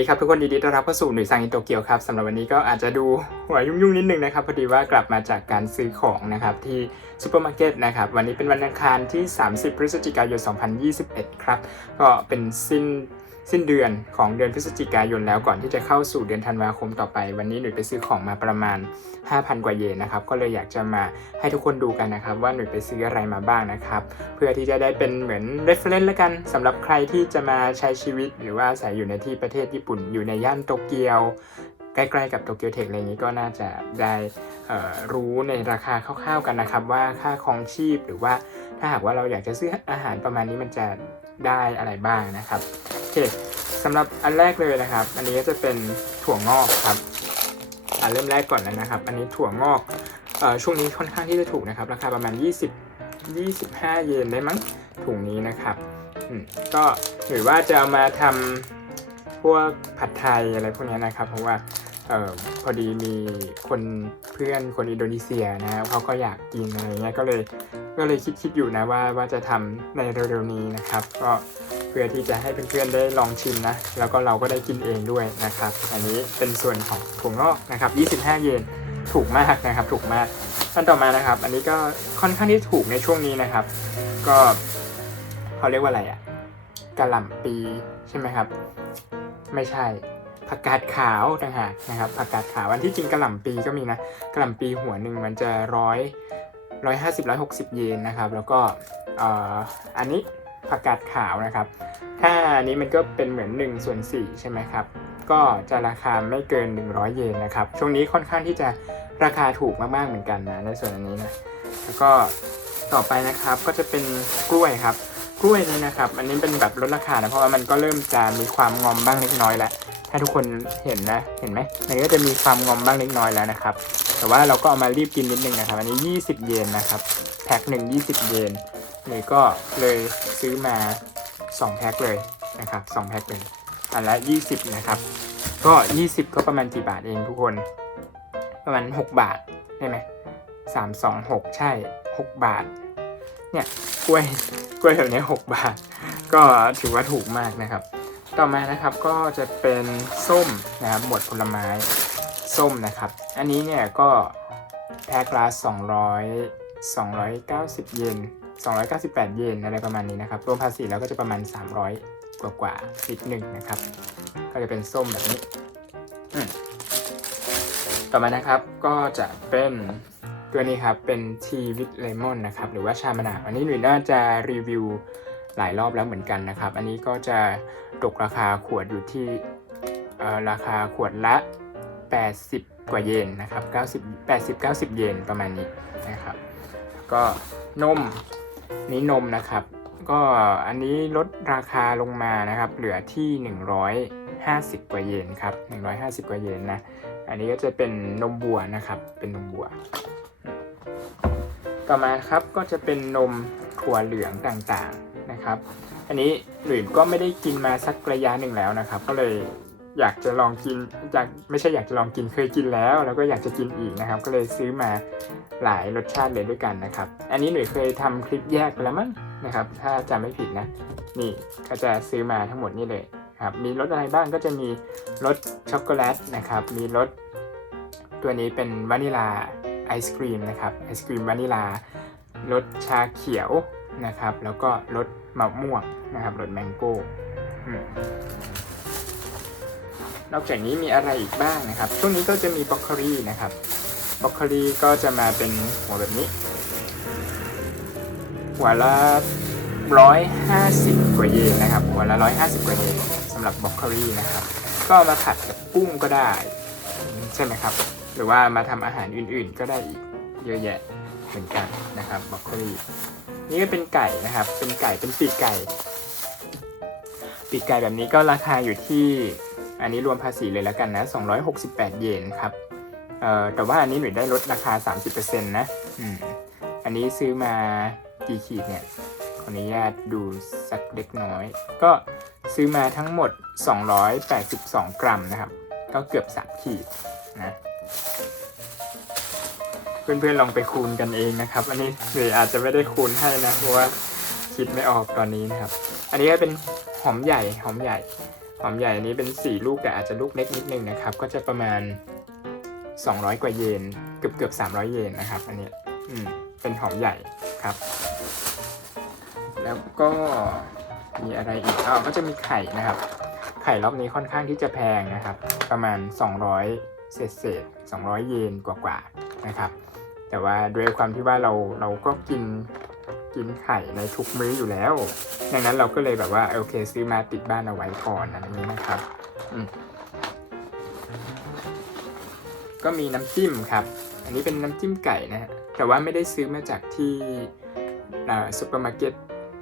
สวัสดีครับทุกคนยินดีต้อนรับเข้าสู่หนุ่ยซังอินโตเกียวครับสำหรับวันนี้ก็อาจจะดูหัวยุ่งๆนิดนึงนะครับพอดีว่ากลับมาจากการซื้อของนะครับที่ซูเปอร์มาร์เก็ตนะครับวันนี้เป็นวันอังคารที่ 30 พฤศจิกายน 2021 ครับ ก็เป็นสิ้น สิ้นเดือนของเดือนพฤศจิกายนแล้วก่อนที่จะเข้าสู่เดือนธันวาคมต่อไป วันนี้หนุ่ยไปซื้อของมาประมาณ 5,000 กว่าเยนนะครับ ก็เลยอยากจะมาให้ทุกคนดูกันนะครับ ว่าหนุ่ยไปซื้ออะไรมาบ้างนะครับ เพื่อที่จะได้เป็นเหมือน reference แล้วกันสำหรับใครที่จะมาใช้ชีวิต หรือว่าอาศัยอยู่ในที่ประเทศญี่ปุ่นอยู่ในย่านโตเกียวใกล้ๆกับโตเกียวเทคอะไรอย่างนี้ก็น่าจะได้รู้ในราคาคร่าวๆกันนะครับ ว่าค่าครองชีพหรือว่าถ้าหากว่าเราอยากจะซื้ออาหารประมาณนี้มันจะ ได้อะไรบ้างนะครับโอเคสำหรับอันแรกเลยนะครับ อันนี้ก็จะเป็นถั่วงอกครับอ่าเริ่มแรกก่อนเลยนะครับ อันนี้ถั่วงอกเอ่อช่วงนี้ค่อนข้างที่จะถูกนะครับ ราคาประมาณ 20 25 เยนได้มั้งถุงนี้นะครับก็หรือว่าจะเอามาทำพวกผัดไทยอะไรพวกนี้นะครับ เพราะว่า เออพอดีมีคนเพื่อนคนอินโดนีเซียนะครับเขาก็อยากกินอะไรเงี้ยก็เลยก็เลยคิดคิดอยู่นะว่าว่าจะทำในเร็วๆนี้นะครับ ก็เพื่อที่จะให้เพื่อนๆได้ลองชิมนะ แล้วก็เราก็ได้กินเองด้วยนะครับ อันนี้เป็นส่วนของถั่วงอกนะครับ 25 เยนถูกมากนะครับ ถูกมากอันต่อมานะครับ อันนี้ก็ค่อนข้างที่ถูกในช่วงนี้นะครับ ก็เขาเรียกว่าอะไรอะกะหล่ำปีใช่ไหมครับ ไม่ใช่ ผักกาดขาวต่างหากนะครับผักกาดขาวอันที่จริงกระหล่ำปีก็มีนะกระหล่ำปีหัวหนึ่งมันจะร้อยร้อยห้าสิบร้อยหกสิบเยนนะครับ แล้วก็เอ่ออันนี้ผักกาดขาวนะครับ ถ้าอันนี้มันก็เป็นเหมือน1ส่วน4ใช่ไหมครับ ก็จะราคาไม่เกิน 100 เยนนะครับ ช่วงนี้ค่อนข้างที่จะราคาถูกมากๆเหมือนกันนะในส่วนนนี้นะ แล้วก็ต่อไปนะครับก็จะเป็นกล้วยครับ กล้วยนี่นะครับ อันนี้เป็นแบบลดราคานะเพราะว่ามันก็เริ่มจะมีความงอมบ้างเล็กน้อยแล้ว ถ้าทุกคนเห็นนะ เห็นไหมมันก็จะมีความงอมบ้างเล็กน้อยแล้วนะครับ แต่ว่าเราก็เอามารีบกินนิดนึงนะครับ อันนี้ 20 เยนนะครับ แพ็คหนึ่ง20 เยนเลยก็เลยซื้อมา 2 แพ็คเลยนะครับ2แพ็คเลย อันละ 20 นะครับ ก็ 20 ก็ประมาณกี่บาทเองทุกคน ประมาณ 6 บาทได้ไหมสามสองหกใช่ 6 บาท เนี่ยกล้วยกล้วยแถวนี้6บาท ก็ถือว่าถูกมากนะครับ ต่อมานะครับก็จะเป็นส้มนะครับหมวดผลไม้ส้มนะครับ อันนี้เนี่ยก็แพ็คละ200 290 เยน 298 เยนอะไรประมาณนี้นะครับรวมภาษีแล้วก็จะประมาณ 300 กว่ากว่าๆนิดหนึ่งนะครับ ก็จะเป็นส้มแบบนี้ต่อมานะครับก็จะเป็นตัวนี้ครับเป็นทีวิตเลมอนนะครับหรือว่าชามะนาวอันนี้หนุ่ยน่าจะรีวิวหลายรอบแล้วเหมือนกันนะครับ อันนี้ก็จะ ตกราคาขวดอยู่ที่ราคาขวดละ 80 กว่าเยนนะครับ90 80 90 เยนประมาณนี้นะครับ ก็นมนี้นมนะครับ ก็อันนี้ลดราคาลงมานะครับ เหลือที่ 150 กว่าเยนครับ 150 กว่าเยนนะ อันนี้ก็จะเป็นนมบัวนะครับ เป็นนมบัว ต่อมาครับก็จะเป็นนมถั่วเหลืองต่างๆนะครับ อันนี้หนุ่ยก็ไม่ได้กินมาสักระยะหนึ่งแล้วนะครับ ก็เลยอยากจะลองกินอยากไม่ใช่อยากจะลองกินเคยกินแล้ว แล้วก็อยากจะกินอีกนะครับ ก็เลยซื้อมาหลายรสชาติเลยด้วยกันนะครับ อันนี้หนุ่ยเคยทำคลิปแยกไปแล้วมั้งนะครับ ถ้าจำไม่ผิดนะ นี่ก็จะซื้อมาทั้งหมดนี่เลยครับ มีรสอะไรบ้างก็จะมีรสช็อกโกแลตนะครับ มีรสตัวนี้เป็นวานิลาไอศครีมนะครับ ไอศครีมวานิลารสชาเขียวนะครับ แล้วก็รส มะม่วงนะครับรสแมงโก้นอกจากนี้มีอะไรอีกบ้างนะครับ ช่วงนี้ก็จะมีบรอกโคลีนะครับบรอกโคลีก็จะมาเป็นหัวแบบนี้ หัวละร้อยห้าสิบกว่าเยนนะครับ หัวละร้อยห้าสิบกว่าเยนสำหรับบรอกโคลีนะครับ ก็มาผัดกับกุ้งก็ได้ ใช่ไหมครับ หรือว่ามาทำอาหารอื่นๆก็ได้อีกเยอะแยะ เหมือนกันนะครับบรอกโคลีนี่ก็เป็นไก่นะครับ เป็นไก่เป็นปีกไก่ ปีกไก่แบบนี้ก็ราคาอยู่ที่ อันนี้รวมภาษีเลยแล้วกันนะ 268 เยนครับเอ่อแต่ว่าอันนี้หนูได้ลดราคา 30%นะอืมอันนี้ซื้อมากี่ขีดเนี่ยขออนุญาตดูสักเล็กน้อย ก็ซื้อมาทั้งหมด 282 กรัมนะครับ ก็เกือบ 3 ขีดนะ เพื่อนๆลองไปคูณกันเองนะครับ อันนี้หรืออาจจะไม่ได้คูณให้นะเพราะว่าคิดไม่ออกตอนนี้นะครับ อันนี้ก็เป็นหอมใหญ่หอมใหญ่ หอมใหญ่อันนี้เป็น 4 ลูกแต่อาจจะลูกเล็กนิดนึงนะครับ ก็จะประมาณ 200 กว่าเยนเกือบเกือบ300 เยนนะครับ อันนี้อืมเป็นหอมใหญ่ครับ แล้วก็มีอะไรอีกอ๋อก็จะมีไข่นะครับ ไข่รอบนี้ค่อนข้างที่จะแพงนะครับ ประมาณ 200 เศษเศษ200 เยนกว่าๆนะครับ แต่ว่าด้วยความที่ว่าเราเราก็กินกินไข่ในทุกมื้ออยู่แล้ว ดังนั้นเราก็เลยแบบว่าโอเคซื้อมาติดบ้านเอาไว้ก่อนอะไรนี้นะครับอืมก็มีน้ำจิ้มครับ อันนี้เป็นน้ำจิ้มไก่นะฮะ แต่ว่าไม่ได้ซื้อมาจากที่ซูเปอร์มาร์เก็ต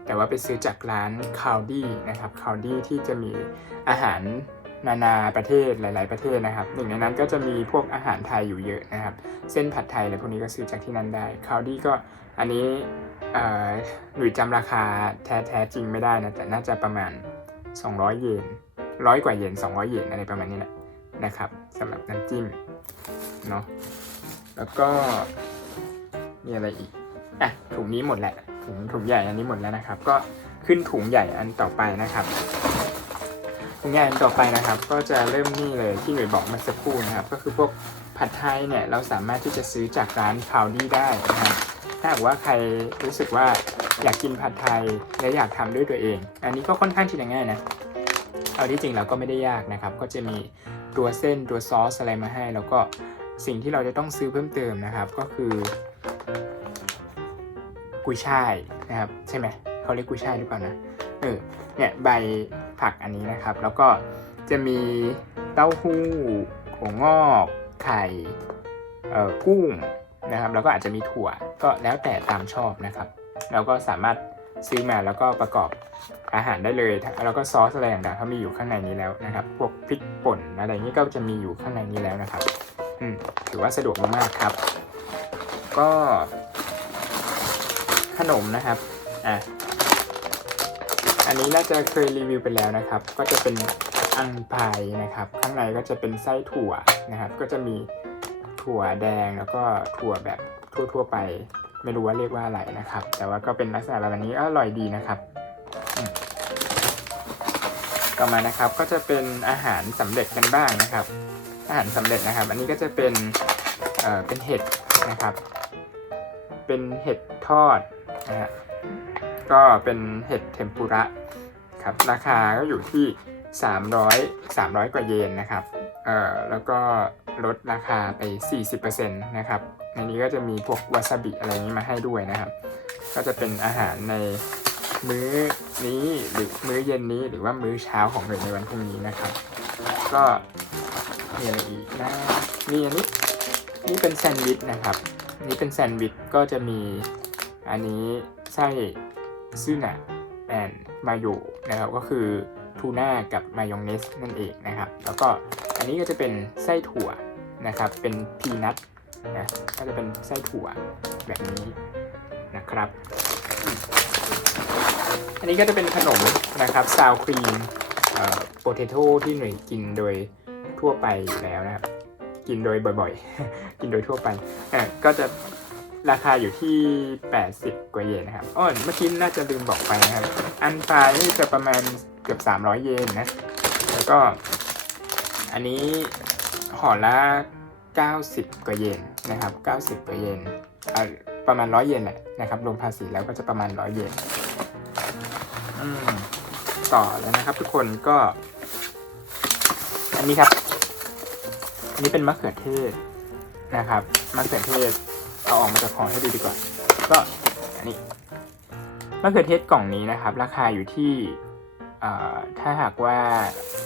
แต่ว่าไปซื้อจากร้านคาวดี้นะครับคาวดี้ที่จะมีอาหาร นานาประเทศหลาย ๆ ประเทศนะครับหนึ่งในนั้นก็จะมีพวกอาหารไทยอยู่เยอะนะครับ เส้นผัดไทยอะไรพวกนี้ก็ซื้อจากที่นั่นได้คาวดี้ก็อันนี้เอ่อหรือจำราคาแท้แท้จริงไม่ได้นะแต่น่าจะประมาณ 200 เยนร้อยกว่าเยน200 เยนอะไรประมาณนี้แหละนะครับสำหรับน้ำจิ้มเนาะแล้วก็มีอะไรอีกอะถุงนี้หมดแหละถุงถุงใหญ่อันนี้หมดแล้วนะครับ ก็ขึ้นถุงใหญ่อันต่อไปนะครับ งใหญ่อันต่อไปนะครับ ก็จะเริ่มนี่เลยที่หน่ยบอกมื่อสักครู่นะครับ ก็คือพวกผัดไทยเนี่ยเราสามารถที่จะซื้อจากร้านคาวดี้ได้นะครับถ้าหากว่าใครรู้สึกว่าอยากกินผัดไทยและอยากทำด้วยตัวเอง อันนี้ก็ค่อนข้างที่จะง่ายนะเอาที่จริงเราก็ไม่ได้ยากนะครับ ก็จะมีตัวเส้นตัวซอสอะไรมาให้ แล้วก็สิ่งที่เราจะต้องซื้อเพิ่มเติมนะครับ ก็คือ กุยช่ายนะครับ ใช่ไหมเขาเรียกกุยช่ายหรือเปล่านะเออเนี่ยใบ ผักอันนี้นะครับ แล้วก็จะมีเต้าหู้ถั่วงอกไข่เอ่อกุ้งนะครับ แล้วก็อาจจะมีถั่วก็แล้วแต่ตามชอบนะครับ เราก็สามารถซื้อมาแล้วก็ประกอบอาหารได้เลยแล้วก็ซอสอะไรต่างๆเขามีอยู่ข้างในนี้แล้วนะครับ พวกพริกป่นอะไรนี้ก็จะมีอยู่ข้างในนี้แล้วนะครับ อืมถือว่าสะดวกมากๆครับ ก็ขนมนะครับ อะ อันนี้น่าจะเคยรีวิวไปแล้วนะครับ ก็จะเป็นอังพายนะครับ ข้างในก็จะเป็นไส้ถั่วนะครับ ก็จะมีถั่วแดงแล้วก็ถั่วแบบทั่วๆไป ไม่รู้ว่าเรียกว่าอะไรนะครับ แต่ว่าก็เป็นลักษณะแบบนี้อร่อยดีนะครับต่อมานะครับก็จะเป็นอาหารสำเร็จกันบ้างนะครับ อาหารสำเร็จนะครับ อันนี้ก็จะเป็นเอ่อเป็นเห็ดนะครับ เป็นเห็ดทอดนะฮะ ก็เป็นเห็ดเทมปุระครับราคาก็อยู่ที่ 300 300 กว่าเยนนะครับเอ่อแล้วก็ลดราคาไป 40%นะครับในนี้ก็จะมีพวกวาซาบิอะไรนี้มาให้ด้วยนะครับ ก็จะเป็นอาหารในมื้อนี้หรือมื้อเย็นนี้หรือว่ามื้อเช้าของเราในวันพรุ่งนี้นะครับ ก็มีอะไรอีกนะมีอันนี้นี่เป็นแซนด์วิชนะครับ นี่เป็นแซนด์วิชก็จะมีอันนี้ไส้ ซึนะแอนมาโยนะครับก็คือทูน่ากับมายองเนสนั่นเองนะครับ แล้วก็อันนี้ก็จะเป็นไส้ถั่วนะครับ เป็นพีนัทนะก็จะเป็นไส้ถั่วแบบนี้นะครับ อันนี้ก็จะเป็นขนมนะครับซาวครีมโปเตโต้ที่หน่วยกินโดยทั่วไปอยู่แล้วนะครับ กินโดยบ่อยๆ กินโดยทั่วไปอะก็จะ ราคาอยู่ที่ 80 กว่าเยนนะครับอ้อเมื่อกี้น่าจะลืมบอกไปนะครับ อันปลายนี่จะประมาณเกือบ 300 เยนนะ แล้วก็ อันนี้ห่อละ 90 กว่าเยนนะครับ 90 กว่าเยนประมาณ 100 เยนแหละนะครับรวมภาษีแล้วก็จะประมาณ 100 เยนต่อแล้วนะครับ ทุกคนก็ อันนี้ครับ อันนี้เป็นมะเขือเทศนะครับมะเขือเทศ เอาออกมาจากของให้ดูดีกว่า ก็อันนี้มะเขือเทศกล่องนี้นะครับ ราคาอยู่ที่ถ้าหากว่า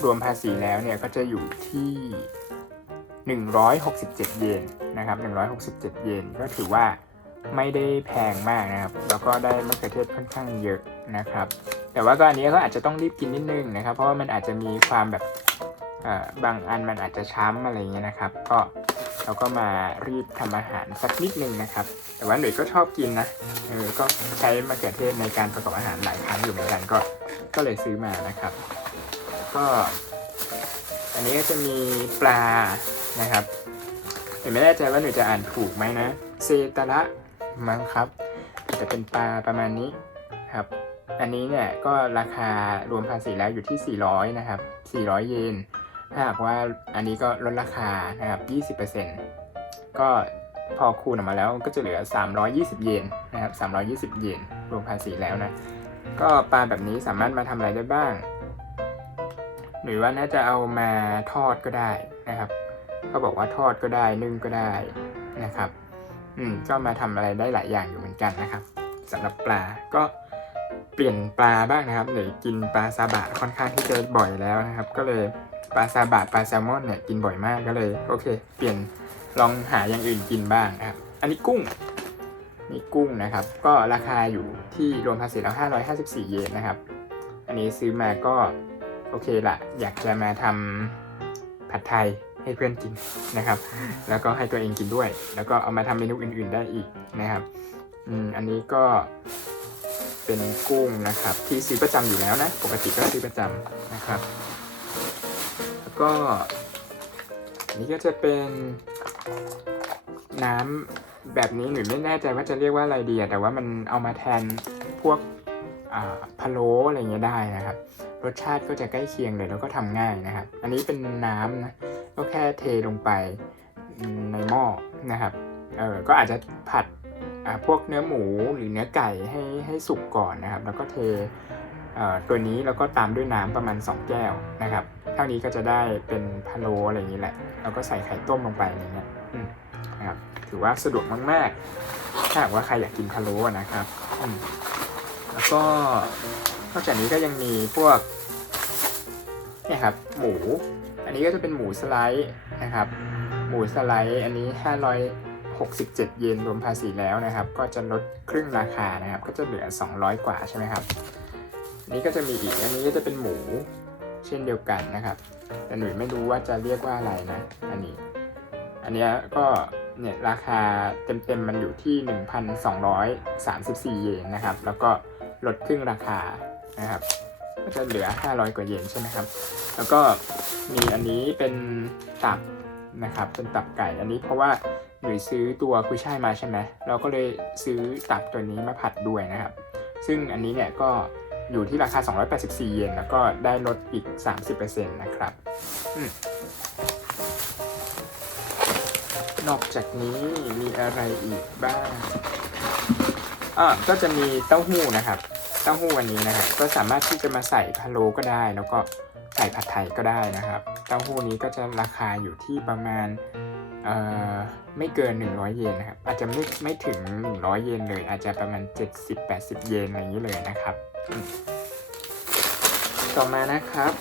รวมภาษีแล้วเนี่ยก็จะอยู่ที่ 167 เยนนะครับ 167 เยนก็ถือว่าไม่ได้แพงมากนะครับ แล้วก็ได้มะเขือเทศค่อนข้างเยอะนะครับ แต่ว่าก็อันนี้ก็อาจจะต้องรีบกินนิดนึงนะครับ เพราะว่ามันอาจจะมีความแบบบางอันมันอาจจะช้ำอะไรเงี้ยนะครับ ก็ เราก็มารีบทำอาหารสักนิดนึงนะครับ แต่ว่าหนุ่ยก็ชอบกินนะเออก็ใช้มะเขือเทศในการประกอบอาหารหลายครั้งอยู่เหมือนกันก็ก็เลยซื้อมานะครับ ก็ อันนี้ก็จะมีปลานะครับหนูไม่แน่ใจว่าหนูจะอ่านถูกไหมนะเซตาระมั้งครับจะเป็นปลาประมาณนี้ครับ อันนี้เนี่ยก็ราคารวมภาษีแล้วอยู่ที่ 400 นะครับ 400 เยน ถ้าหากว่าอันนี้ก็ลดราคานะครับ 20%ก็พอคูณออกมาแล้วก็จะเหลือ 320 เยนนะครับ 320 เยนรวมภาษีแล้วนะ ก็ปลาแบบนี้สามารถมาทำอะไรได้บ้าง หรือว่าน่าจะเอามาทอดก็ได้นะครับเขาบอกว่าทอดก็ได้นึ่งก็ได้นะครับ อืมก็มาทำอะไรได้หลายอย่างอยู่เหมือนกันนะครับสำหรับปลาก็เปลี่ยนปลาบ้างนะครับหรือกินปลาซาบะค่อนข้างที่จะบ่อยแล้วนะครับ ก็เลย ปลาซาบะปลาแซลมอนเนี่ยกินบ่อยมากก็เลยโอเค เปลี่ยนลองหาอย่างอื่นกินบ้างนะครับ อันนี้กุ้งนี่กุ้งนะครับ ก็ราคาอยู่ที่รวมภาษีแล้ว554 เยนนะครับ อันนี้ซื้อมาก็โอเคละอยากจะมาทำผัดไทยให้เพื่อนกินนะครับ แล้วก็ให้ตัวเองกินด้วย แล้วก็เอามาทำเมนูอื่น ๆได้อีกนะครับอืมอันนี้ก็เป็นกุ้งนะครับ ที่ซื้อประจำอยู่แล้วนะ ปกติก็ซื้อประจำนะครับ ก็นนี้ก็จะเป็นน้ำแบบนี้หนูไม่แน่ใจว่าจะเรียกว่าอะไรดีอะแต่ว่ามันเอามาแทนพวกพะโล้อะไรเงี้ยได้นะครับ รสชาติก็จะใกล้เคียงเลยแล้วก็ทำง่ายนะครับ อันนี้เป็นน้ำนะก็แค่เทลงไปในหม้อนะครับเออก็อาจจะผัดพวกเนื้อหมูหรือเนื้อไก่ให้ให้สุกก่อนนะครับ แล้วก็เท ตัวนี้แล้วก็ตามด้วยน้ำประมาณ 2 แก้วนะครับ เท่านี้ก็จะได้เป็นพะโล้อะไรอย่างนี้แหละ แล้วก็ใส่ไข่ต้มลงไปอย่างเงี้ยนะครับ ถือว่าสะดวกมากๆ ถ้าหากว่าใครอยากกินพะโล้อนะครับ แล้วก็นอกจากนี้ก็ยังมีพวกเนี่ยครับหมู อันนี้ก็จะเป็นหมูสไลด์นะครับ หมูสไลด์อันนี้ 567 เยนรวมภาษีแล้วนะครับ ก็จะลดครึ่งราคานะครับ ก็จะเหลือ 200 กว่าใช่ไหมครับ นี้ก็จะมีอีกอันนี้ก็จะเป็นหมูเช่นเดียวกันนะครับ แต่หนุ่ยไม่รู้ว่าจะเรียกว่าอะไรนะ อันนี้ อันเนี้ยก็เนี่ยราคาเต็มๆมันอยู่ที่ 1,234 เยนนะครับ แล้วก็ลดครึ่งราคานะครับ ก็จะเหลือ 500 กว่าเยนใช่ไหมครับ แล้วก็มีอันนี้เป็นตับนะครับ เป็นตับไก่ อันนี้เพราะว่าหนูซื้อตัวกุยช่ายมาใช่ไหมเราก็เลยซื้อตับตัวนี้มาผัดด้วยนะครับ ซึ่งอันนี้เนี่ยก็ อยู่ที่ราคา 284 เยน แล้วก็ได้ลดอีก 30%นะครับอนอกจากนี้มีอะไรอีกบ้างอ่าก็จะมีเต้าหู้นะครับ เต้าหู้อันนี้นะครับ ก็สามารถที่จะมาใส่พะโล้ก็ได้ แล้วก็ใส่ผัดไทยก็ได้นะครับ เต้าหู้นี้ก็จะราคาอยู่ที่ประมาณเอ่อไม่เกิน 100 เยนนะครับ อาจจะไม่ไม่ถึง 100 เยนเลย อาจจะประมาณ 70-80 เยนอะไรอย่างนี้เลยนะครับ ต่อมานะครับ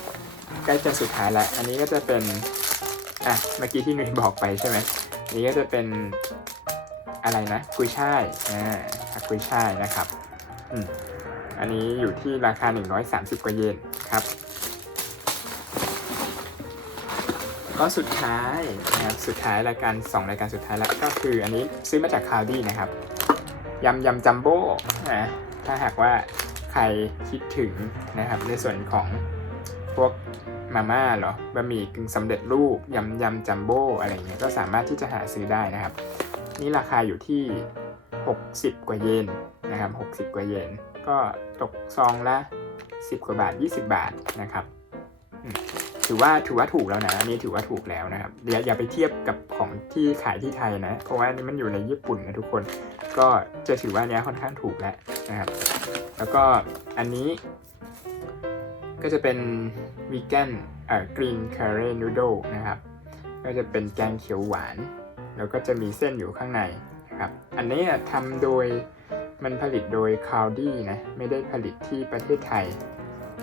ใกล้จะสุดท้ายละอันนี้ก็จะเป็นอะเมื่อกี้ที่นุ่ยบอกไปใช่ไหมนนี้ก็จะเป็นอะไรนะกุยช่ายอ่าผักกุยช่ายนะครับอืมอันนี้อยู่ที่ราคา 130 กว่าเยนครับก็สุดท้ายนะครับสุดท้ายรายการ 2 รายการสุดท้ายแล้วก็คืออันนี้ซื้อมาจากคาวดี้นะครับยำยำจัมโบ้นะถ้าหากว่า ใครคิดถึงนะครับ ในส่วนของพวกมาม่าหรอบะหมี่กึ่งสำเร็จรูปยำยำจัมโบ้อะไรเงี้ยก็สามารถที่จะหาซื้อได้นะครับ นี่ราคาอยู่ที่ 60 กว่าเยนนะครับ 60 กว่าเยนก็ตกซองละ 10 กว่าบาท 20 บาทนะครับ ถือว่าถือว่าถูกแล้วนะอันนี้ถือว่าถูกแล้วนะครับเดี๋ยวอย่าไปเทียบกับของที่ขายที่ไทยนะ เพราะว่านนี้มันอยู่ในญี่ปุ่นนะทุกคน ก็จะถือว่านเนี้ยค่อนข้างถูกแล้วนะครับ แล้วก็อันนี้ ก็จะเป็นวีแกนเอ่อกรีนคาร์เรนูโดนะครับ ก็จะเป็นแกงเขียวหวาน แล้วก็จะมีเส้นอยู่ข้างในนะครับ อันนี้ทำโดยมันผลิตโดยคาวดี้นะ ไม่ได้ผลิตที่ประเทศไทย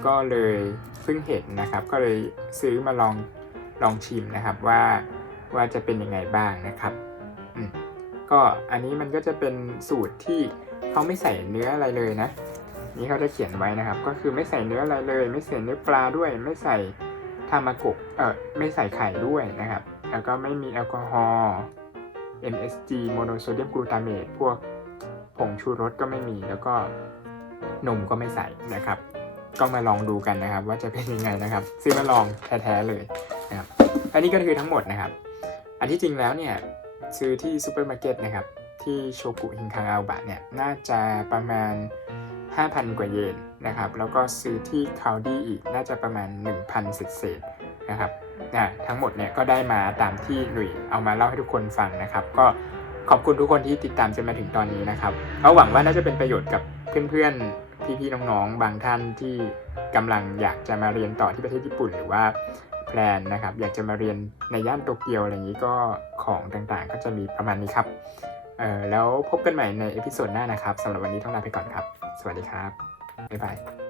ก็เลยเพิ่งเห็นนะครับ ก็เลยซื้อมาลองลองชิมนะครับว่าว่าจะเป็นยังไงบ้างนะครับก็อันนี้มันก็จะเป็นสูตรที่เขาไม่ใส่เนื้ออะไรเลยนะ นี่เขาจะเขียนไว้นะครับ ก็คือไม่ใส่เนื้ออะไรเลย ไม่ใส่เนื้อปลาด้วย ไม่ใส่ทามาโกะเออไม่ใส่ไข่ด้วยนะครับ แล้วก็ไม่มีแอลกอฮอล์ MSG โมโนโซเดียมกลูตาเมตพวกผงชูรสก็ไม่มีแล้วก็นมก็ไม่ใส่นะครับ ก็มาลองดูกันนะครับ ว่าจะเป็นยังไงนะครับ ซื้อมาลองแท้ๆเลยนะครับอันนี้ก็คือทั้งหมดนะครับ อันที่จริงแล้วเนี่ยซื้อที่ซูเปอร์มาร์เก็ตนะครับที่โชกุฮิงคังอาบะเนี่ยน่าจะประมาณ 5,000 กว่าเยนนะครับ แล้วก็ซื้อที่คาวดี้อีกน่าจะประมาณ 1,000เศษๆนะครับอะทั้งหมดเนี่ยก็ได้มาตามที่หนุ่ยเอามาเล่าให้ทุกคนฟังนะครับ ก็ขอบคุณทุกคนที่ติดตามจนมาถึงตอนนี้นะครับก็หวังว่าน่าจะเป็นประโยชน์กับเพื่อนๆ พี่ๆน้องๆบางท่านที่กำลังอยากจะมาเรียนต่อที่ประเทศญี่ปุ่น หรือว่าแพลนนะครับ อยากจะมาเรียนในย่านโตเกียวอะไรอย่างนี้ก็ของต่างๆ ก็จะมีประมาณนี้ครับเออแล้วพบกันใหม่ในเอพิโซดหน้านะครับสำหรับวันนี้ต้องลาไปก่อนครับ สวัสดีครับบ๊ายบาย